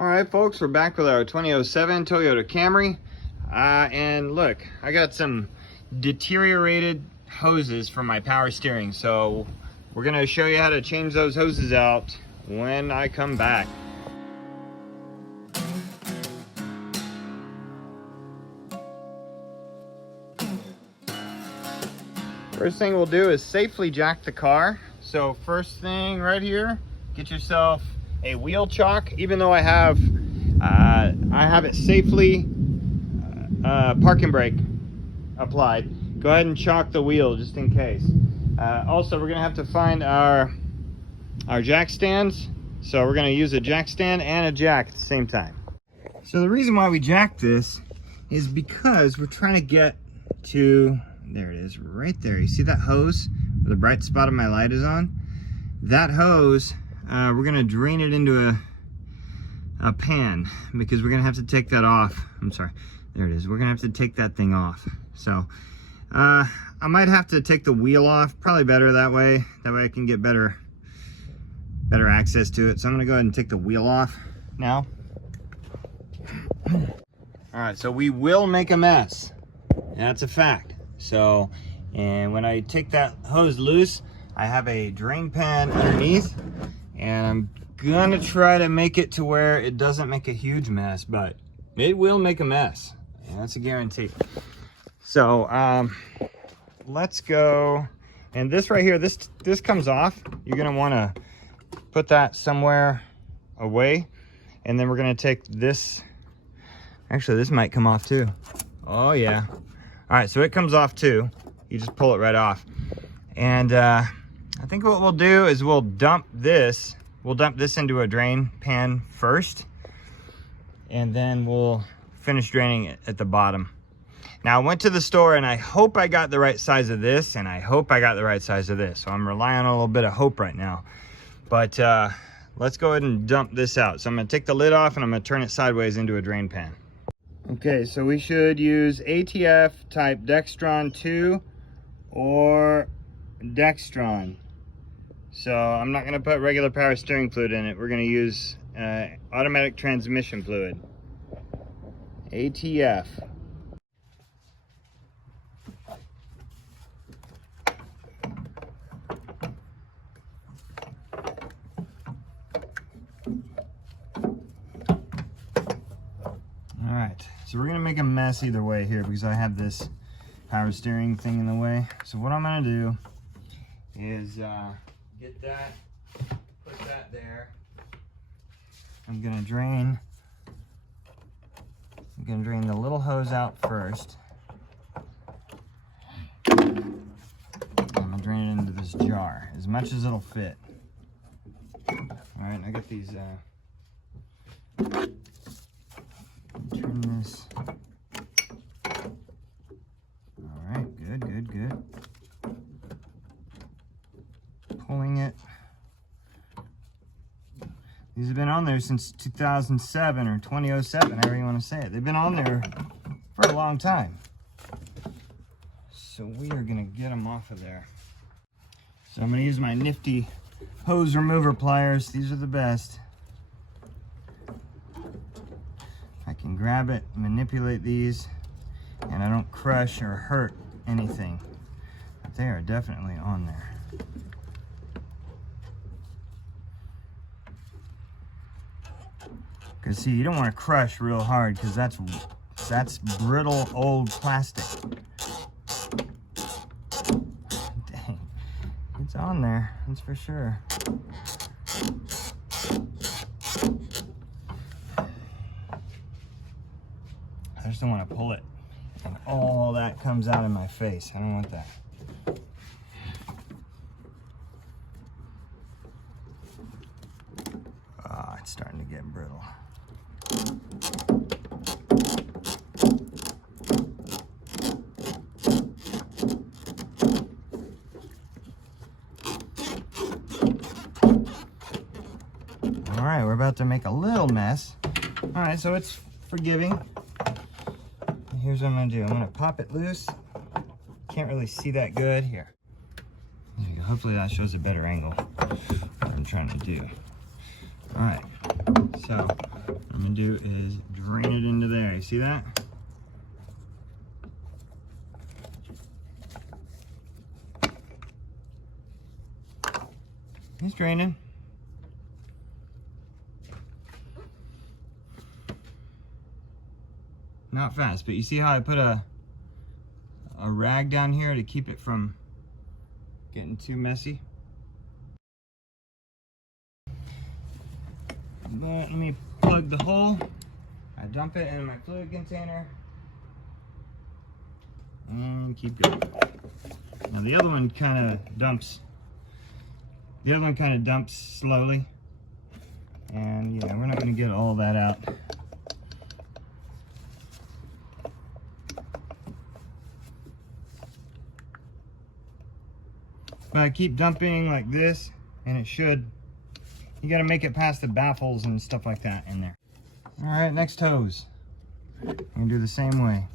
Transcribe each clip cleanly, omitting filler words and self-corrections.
All right, folks, we're back with our 2007 Toyota Camry. And look, I got some deteriorated hoses from my power steering. So we're gonna show you how to change those hoses out when I come back. First thing we'll do is safely jack the car. So first thing right here, get yourself a wheel chock. Even though I have it safely parking brake applied, go ahead and chock the wheel just in case. Also, we're gonna have to find our jack stands. So we're gonna use a jack stand and a jack at the same time. So the reason why we jack this is because we're trying to get to, there it is, right there. You see that hose where the bright spot of my light is on? That hose, we're gonna drain it into a pan because we're gonna have to take that off. I'm sorry, there it is. We're gonna have to take that thing off. So I might have to take the wheel off, probably better that way. That way I can get better access to it. So I'm gonna go ahead and take the wheel off now. All right, so we will make a mess. That's a fact. So, and when I take that hose loose, I have a drain pan underneath, and I'm gonna try to make it to where it doesn't make a huge mess, but it will make a mess. And that's a guarantee. So, let's go. And this right here, this comes off. You're gonna wanna put that somewhere away. And then we're gonna take this. Actually, this might come off too. Oh yeah. All right, so it comes off too. You just pull it right off. And I think what we'll do is we'll dump this into a drain pan first, and then we'll finish draining it at the bottom. Now I went to the store and I hope I got the right size of this, and I hope I got the right size of this. So I'm relying on a little bit of hope right now. But let's go ahead and dump this out. So I'm gonna take the lid off and I'm gonna turn it sideways into a drain pan. Okay, so we should use ATF type Dextron 2 or Dextron. So I'm not gonna put regular power steering fluid in it. We're gonna use automatic transmission fluid. ATF. All right, so we're gonna make a mess either way here because I have this power steering thing in the way. So what I'm gonna do is get that, put that there. I'm gonna drain the little hose out first. I'm gonna drain it into this jar as much as it'll fit. All right, I got these. Turn this. All right, good. Pulling it. These have been on there since 2007 or 2007, however you want to say it. They've been on there for a long time. So we are gonna get them off of there. So I'm gonna use my nifty hose remover pliers. These are the best. I can grab it, manipulate these, and I don't crush or hurt anything. But they are definitely on there. Because see, you don't want to crush real hard because that's brittle old plastic. Dang, it's on there, that's for sure. I just don't want to pull it and all that comes out in my face. I don't want that. Oh, it's starting to get brittle. All right, we're about to make a little mess. All right, so it's forgiving. Here's what I'm gonna do. I'm gonna pop it loose. Can't really see that good. Here. There you go. Hopefully that shows a better angle what I'm trying to do. All right, so What I'm gonna do is drain it into there. You see that? It's draining. Not fast, but you see how I put a rag down here to keep it from getting too messy? But let me plug the hole. I dump it in my fluid container and keep going. Now the other one kind of dumps. The other one kind of dumps slowly, and yeah, we're not going to get all that out. But I keep dumping like this, and it should. You got to make it past the baffles and stuff like that in there. All right, next hose. I'm going to do the same way.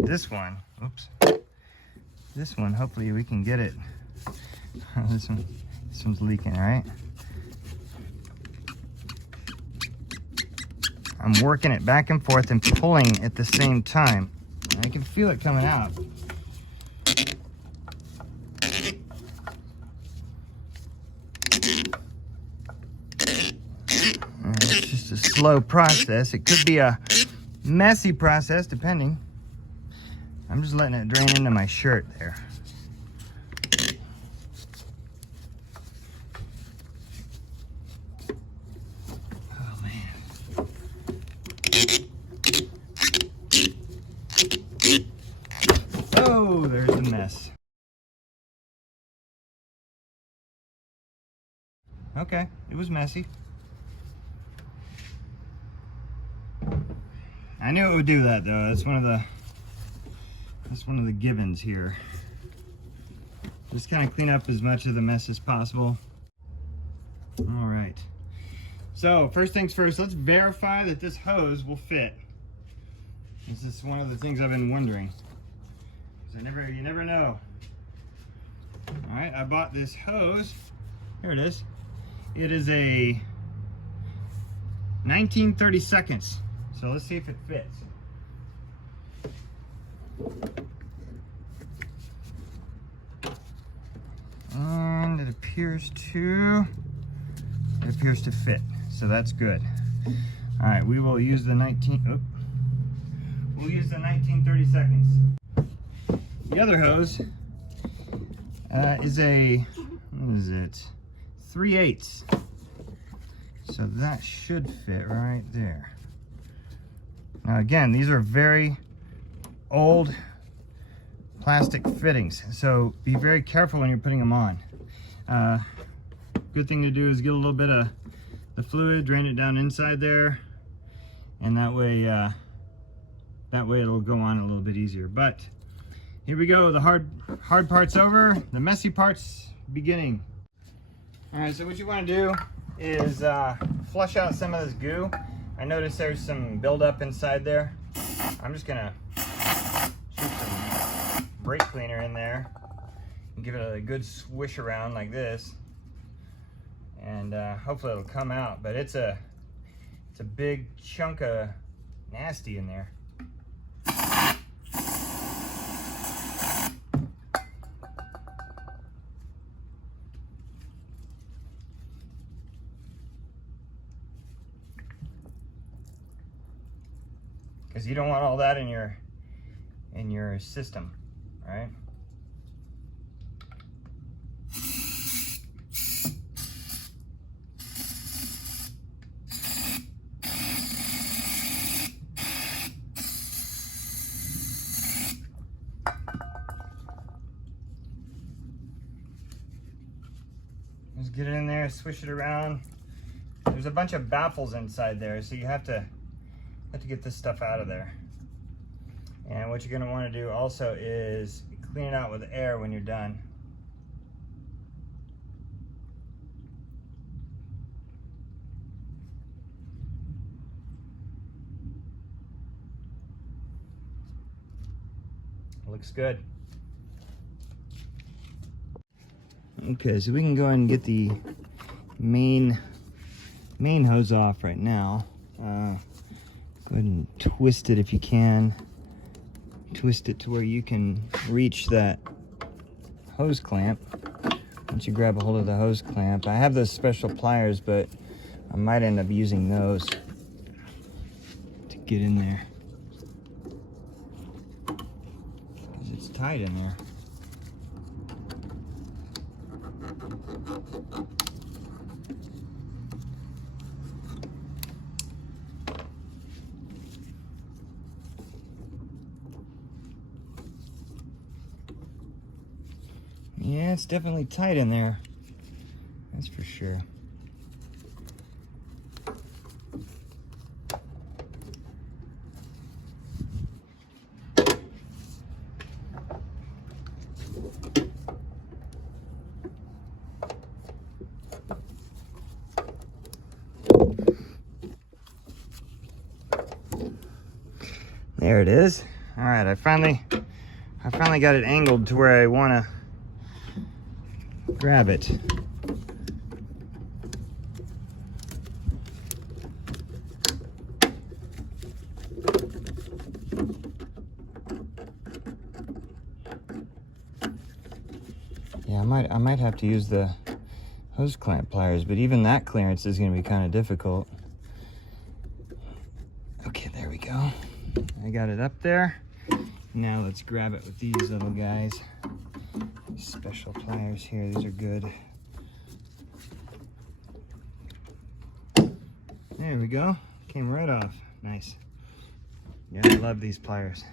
This one, oops. This one, hopefully we can get it. This one's leaking, right? I'm working it back and forth and pulling at the same time. I can feel it coming out. It's just a slow process. It could be a messy process, depending. I'm just letting it drain into my shirt there. Oh man. Oh, there's a mess. Okay, it was messy. I knew it would do that though. That's one of the givens here. Just kind of clean up as much of the mess as possible. All right. So first things first, let's verify that this hose will fit. This is one of the things I've been wondering. You never know. All right, I bought this hose. Here it is. It is a 19/32. So let's see if it fits. And it appears to fit. So that's good. All right, we will use the 19/32. The other hose is a, what is it? 3/8. So that should fit right there. Now again, these are very old plastic fittings, so be very careful when you're putting them on. Good thing to do is get a little bit of the fluid, drain it down inside there, and that way it'll go on a little bit easier. But here we go, the hard part's over, the messy part's beginning. All right, so what you want to do is flush out some of this goo. I noticed there's some buildup inside there. I'm just gonna shoot some brake cleaner in there and give it a good swish around like this, and hopefully it'll come out. But it's a big chunk of nasty in there. Because you don't want all that in your system, right? Just get it in there, swish it around. There's a bunch of baffles inside there, so you have to get this stuff out of there. And what you're going to want to do also is clean it out with air when you're done. Looks good. Okay, so we can go ahead and get the main hose off right now. Go ahead and twist it if you can. Twist it to where you can reach that hose clamp. Once you grab a hold of the hose clamp, I have those special pliers, but I might end up using those to get in there, because it's tight in there. Yeah, it's definitely tight in there. That's for sure. There it is. All right, I finally got it angled to where I want to grab it. Yeah, I might have to use the hose clamp pliers, but even that clearance is going to be kind of difficult. Okay, there we go. I got it up there. Now let's grab it with these little guys. Special pliers here, these are good. There we go, came right off. Nice. Yeah, I love these pliers.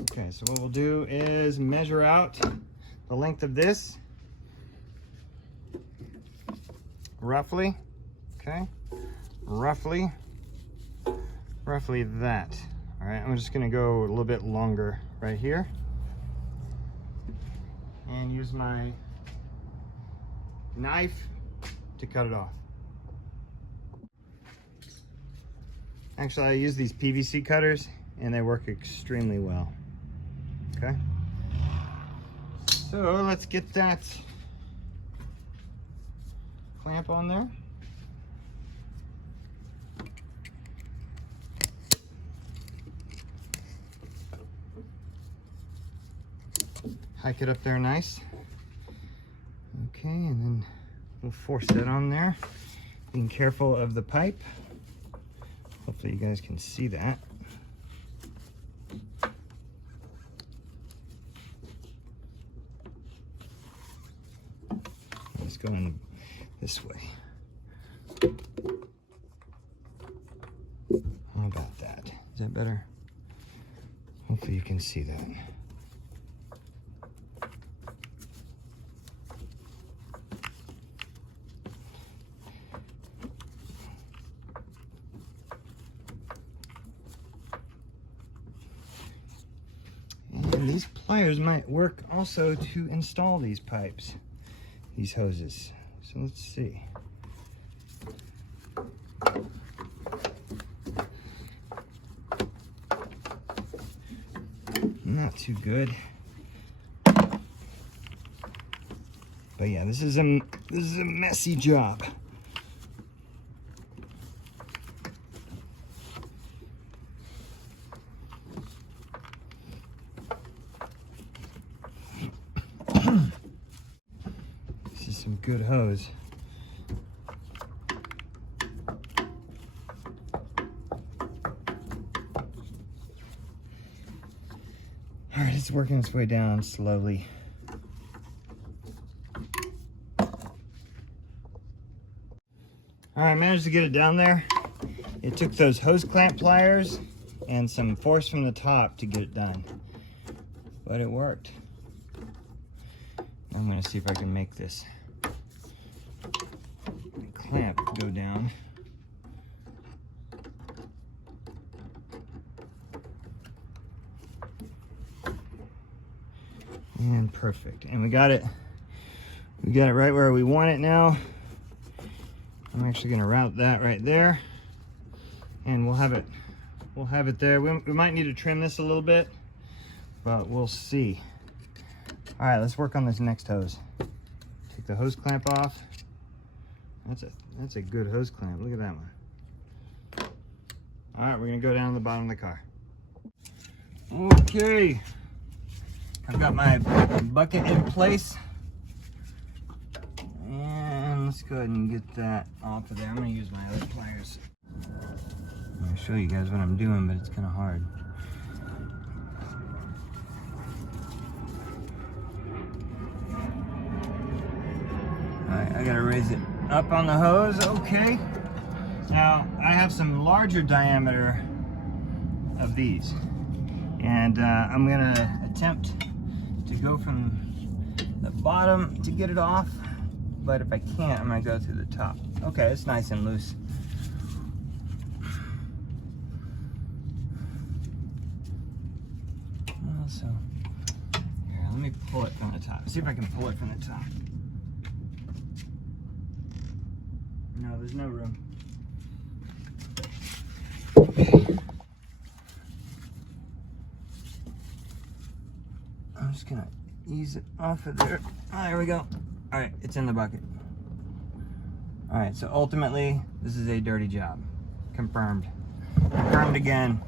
Okay, so what we'll do is measure out the length of this, roughly, okay, roughly that. All right, I'm just gonna go a little bit longer right here and use my knife to cut it off. Actually, I use these PVC cutters and they work extremely well. Okay, so let's get that clamp on there. Hike it up there nice. Okay, and then we'll force that on there. Being careful of the pipe. Hopefully you guys can see that. Let's go in this way. How about that? Is that better? Hopefully you can see that. And these pliers might work also to install these pipes, these hoses. So let's see. Not too good. But yeah, this is a messy job. This is some good hose. All right, it's working its way down slowly. All right, I managed to get it down there. It took those hose clamp pliers and some force from the top to get it done, but it worked. I'm gonna see if I can make this clamp go down. And perfect. And we got it right where we want it now. I'm actually gonna route that right there, and we'll have it we'll have it there. We might need to trim this a little bit, but we'll see. All right, let's work on this next hose. Take the hose clamp off. That's a good hose clamp. Look at that one. All right, we're gonna go down to the bottom of the car. Okay, I've got my bucket in place. And let's go ahead and get that off of there. I'm gonna use my other pliers. I'm gonna show you guys what I'm doing, but it's kind of hard. All right, I gotta raise it up on the hose. Okay. Now, I have some larger diameter of these, and I'm gonna attempt to go from the bottom to get it off, but if I can't, I'm gonna go through the top. Okay, it's nice and loose. So, here, let me pull it from the top. See if I can pull it from the top. No, there's no room. Okay. I'm just gonna ease it off of there. Oh, there we go. All right, it's in the bucket. All right, so ultimately, this is a dirty job. Confirmed. Confirmed again.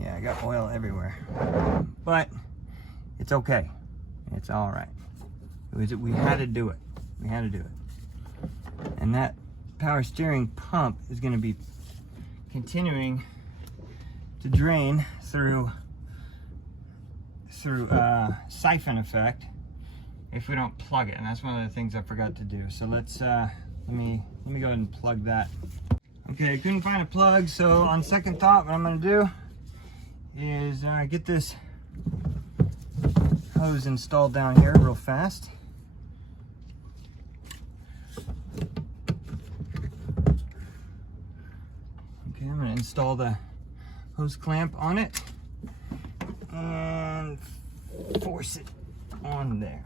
Yeah, I got oil everywhere. But it's okay. It's all right. We had to do it. We had to do it. And that power steering pump is going to be continuing to drain through siphon effect if we don't plug it, and that's one of the things I forgot to do. So let's let me go ahead and plug that. Okay, I couldn't find a plug, so on second thought, what I'm going to do is get this hose installed down here real fast. Okay, I'm going to install the hose clamp on it and force it on there.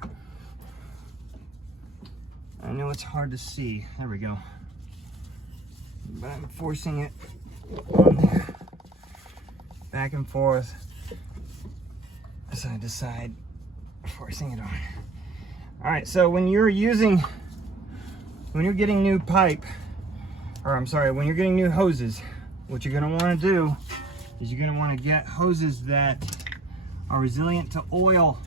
I know it's hard to see. There we go. But I'm forcing it on there. Back and forth, side to side, forcing it on. All right, so when you're getting new pipe, or I'm sorry, when you're getting new hoses, what you're gonna wanna do is you're gonna wanna get hoses that are resilient to oil,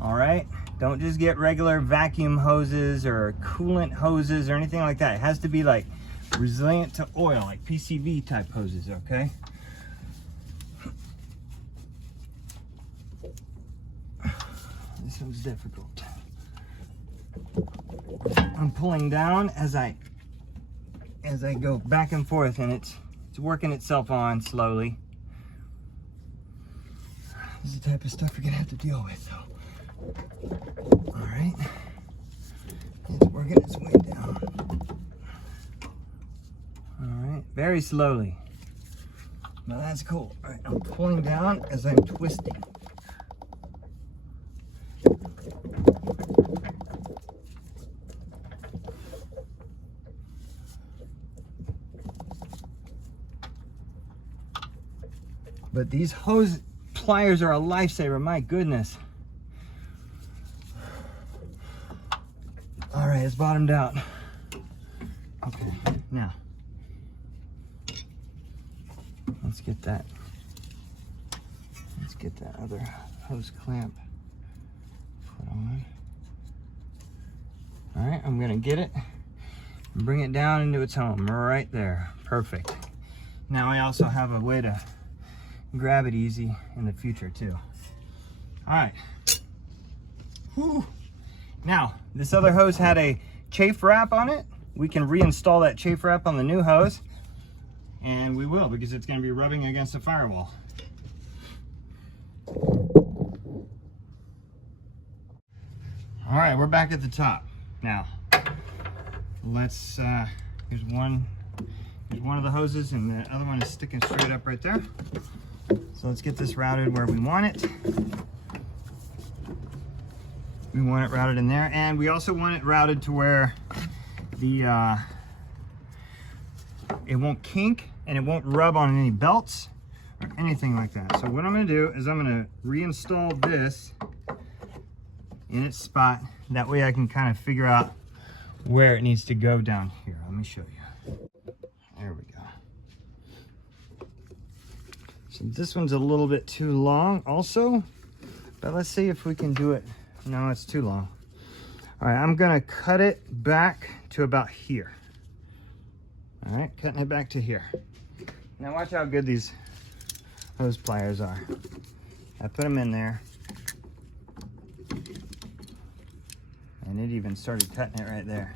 all right? Don't just get regular vacuum hoses or coolant hoses or anything like that. It has to be like resilient to oil, like PCV type hoses, okay? This one's difficult. I'm pulling down as I go back and forth, and it's working itself on slowly. This is the type of stuff you're gonna have to deal with, though. All right, it's working its way down. All right, very slowly. Now that's cool. All right, I'm pulling down as I'm twisting. But these hose pliers are a lifesaver, my goodness. All right, it's bottomed out. Okay, now, let's get that other hose clamp put on. All right, I'm gonna get it and bring it down into its home right there. Perfect. Now I also have a way to grab it easy in the future too. All right. Whew. Now, this other hose had a chafe wrap on it. We can reinstall that chafe wrap on the new hose, and we will, because it's going to be rubbing against the firewall. All right, we're back at the top. Now, let's, here's one of the hoses, and the other one is sticking straight up right there. So let's get this routed where we want it. We want it routed in there, and we also want it routed to where the it won't kink, and it won't rub on any belts or anything like that. So what I'm gonna do is I'm gonna reinstall this in its spot. That way I can kind of figure out where it needs to go down here. Let me show you. There we go. So this one's a little bit too long also, but let's see if we can do it. No, it's too long. All right, I'm gonna cut it back to about here. All right, cutting it back to here. Now watch how good these hose pliers are. I put them in there, and it even started cutting it right there.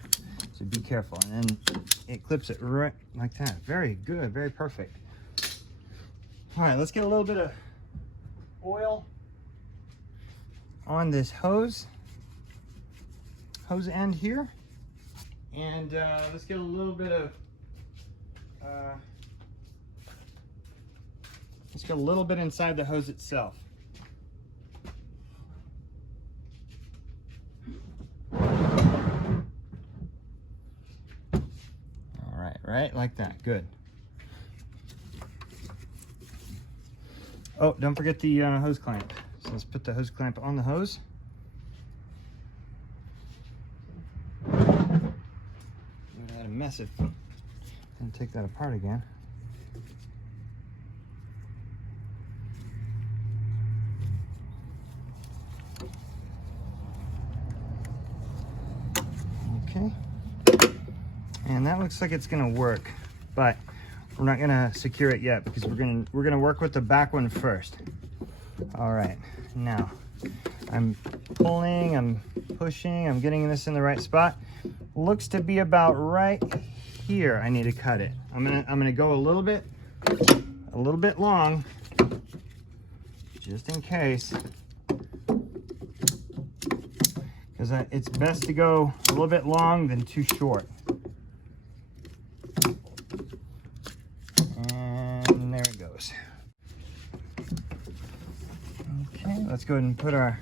So be careful, and then it clips it right like that. Very good, very perfect. All right, let's get a little bit of oil on this hose end here, and let's get a little bit of let's get a little bit inside the hose itself. All right, like that. Good. Oh, don't forget the hose clamp. So let's put the hose clamp on the hose. We would have had a mess if I didn't take that apart again. Okay. And that looks like it's gonna work, but we're not gonna secure it yet because we're gonna work with the back one first. All right, now I'm pulling, I'm pushing, I'm getting this in the right spot. Looks to be about right here. I need to cut it. I'm gonna go a little bit long, just in case, because it's best to go a little bit long than too short. And there it goes. Okay, let's go ahead and put our,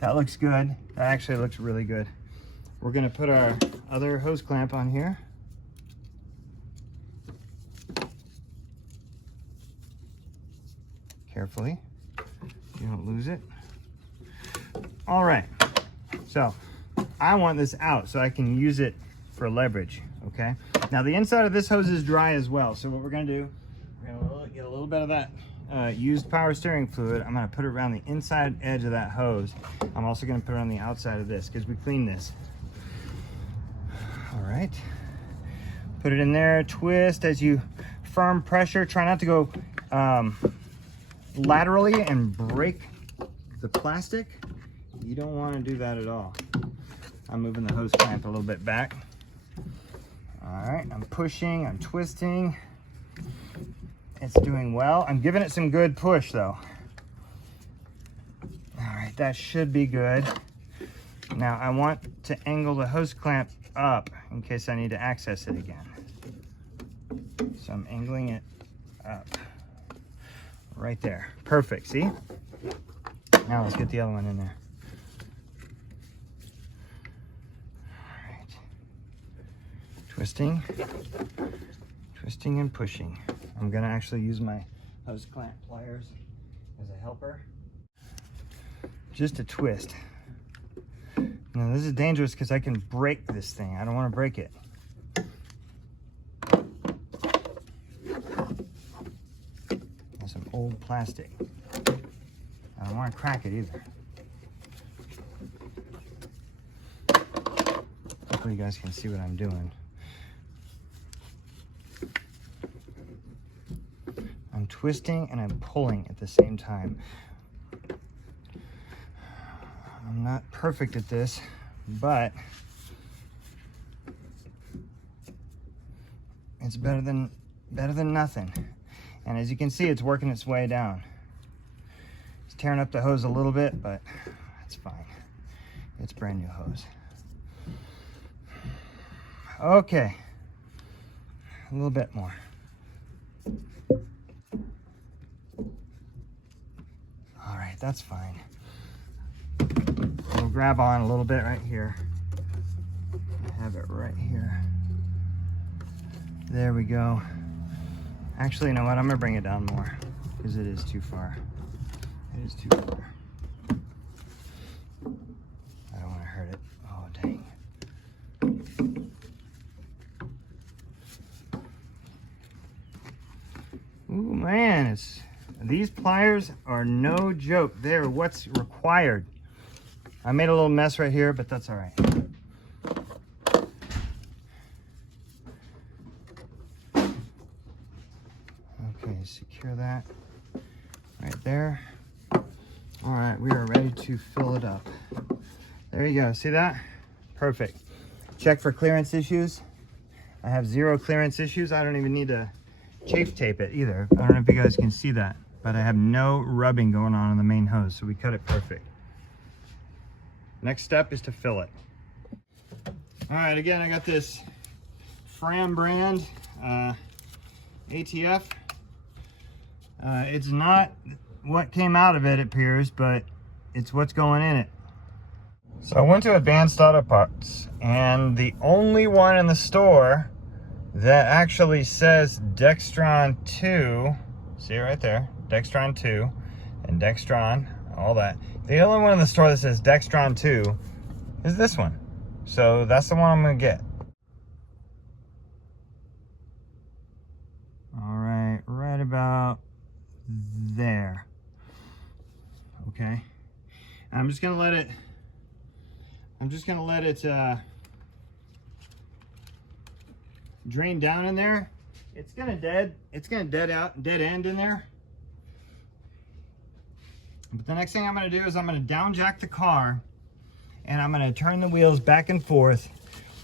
that looks good. That actually looks really good. We're gonna put our other hose clamp on here. Carefully, you don't lose it. All right, so I want this out so I can use it for leverage, okay? Now the inside of this hose is dry as well, so what we're gonna do, we're gonna get a little bit of that used power steering fluid. I'm gonna put it around the inside edge of that hose. I'm also gonna put it on the outside of this because we cleaned this. All right, put it in there, twist as you firm pressure. Try not to go laterally and break the plastic. You don't want to do that at all. I'm moving the hose clamp a little bit back. All right, I'm pushing, I'm twisting. It's doing well. I'm giving it some good push though. All right, that should be good. Now I want to angle the hose clamp up in case I need to access it again. So I'm angling it up. Right there. Perfect, see? Now let's get the other one in there. All right. Twisting, twisting and pushing. I'm gonna actually use my hose clamp pliers as a helper. Just a twist. Now this is dangerous because I can break this thing. I don't want to break it. That's some old plastic. I don't want to crack it either. Hopefully you guys can see what I'm doing. I'm twisting and I'm pulling at the same time. I'm not perfect at this, but it's better than nothing. And as you can see, it's working its way down. It's tearing up the hose a little bit, but it's fine. It's brand new hose. Okay, a little bit more. All right, that's fine. We'll grab on a little bit right here. I have it right here. There we go. Actually, you know what? I'm gonna bring it down more because it is too far. It is too far. I don't want to hurt it. Oh, dang. Ooh, man, these pliers are no joke. They're what's required. I made a little mess right here, but that's all right. Okay, secure that right there. All right, we are ready to fill it up. There you go, see that? Perfect. Check for clearance issues. I have 0 clearance issues. I don't even need to chafe tape it either. I don't know if you guys can see that, but I have no rubbing going on the main hose, so we cut it perfect. Next step is to fill it. All right, again, I got this Fram brand ATF. It's not what came out of it, it appears, but it's what's going in it. So I went to Advanced Auto Parts, and the only one in the store that actually says Dextron 2, see it right there, Dextron 2 and Dextron, all that. The only one in the store that says Dextron 2 is this one. So that's the one I'm gonna get. All right, right about there. Okay, and I'm just gonna let it drain down in there. It's gonna dead end in there. But the next thing I'm gonna do is I'm gonna down jack the car, and I'm gonna turn the wheels back and forth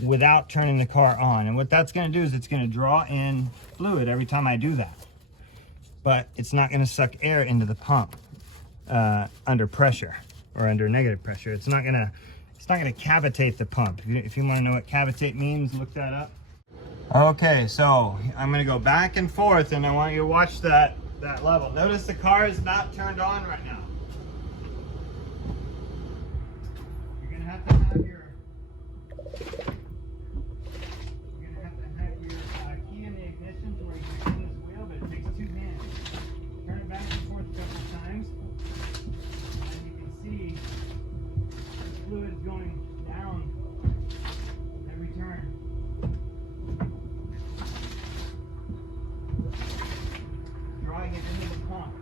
without turning the car on. And what that's gonna do is it's gonna draw in fluid every time I do that. But it's not gonna suck air into the pump under pressure or under negative pressure. It's not gonna cavitate the pump. If you wanna know what cavitate means, look that up. Okay, so I'm gonna go back and forth, and I want you to watch that level. Notice the car is not turned on right now. You're gonna have to have your key in the ignition to where you can turn this wheel, but it takes 2 hands. Turn it back and forth a couple of times, and you can see the fluid is going down every turn. Drawing it into the pump.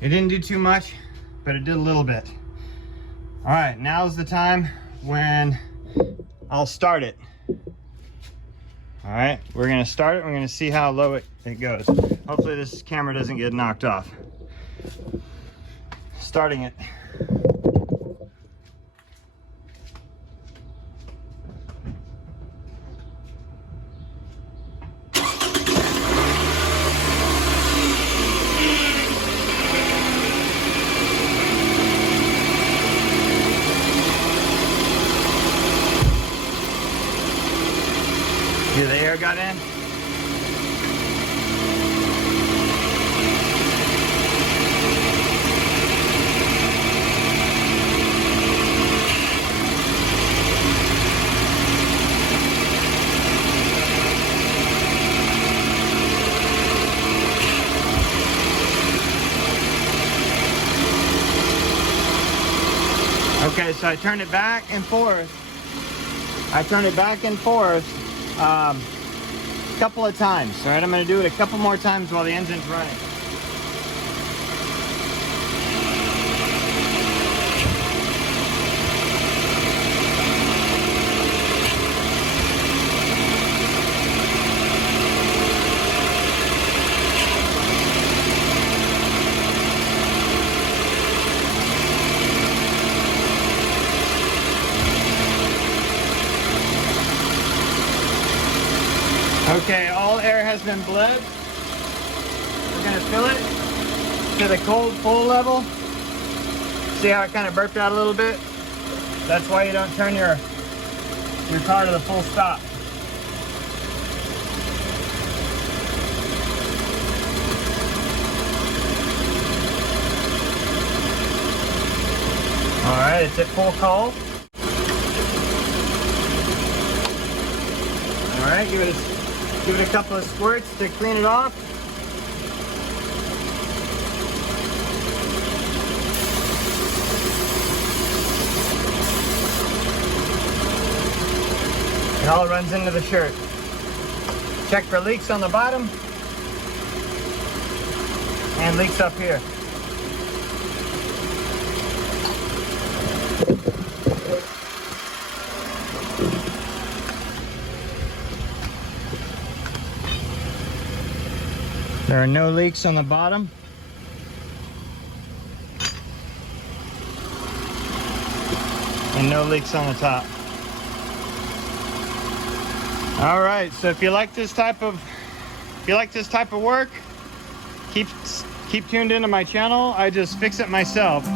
It didn't do too much, but it did a little bit. All right, now's the time when I'll start it. All right, we're gonna start it. We're gonna see how low it goes. Hopefully this camera doesn't get knocked off. Starting it. See, the air got in. Okay, so I turned it back and forth. A couple of times. All right, I'm going to do it a couple more times while the engine's running. Okay, all air has been bled. We're gonna fill it to the cold full level. See how it kind of burped out a little bit? That's why you don't turn your car to the full stop. it's at full call. All right, give it a couple of squirts to clean it off. It all runs into the shirt. Check for leaks on the bottom and leaks up here. There are no leaks on the bottom. And no leaks on the top. All right, so if you like this type of work, keep tuned into my channel. I just fix it myself.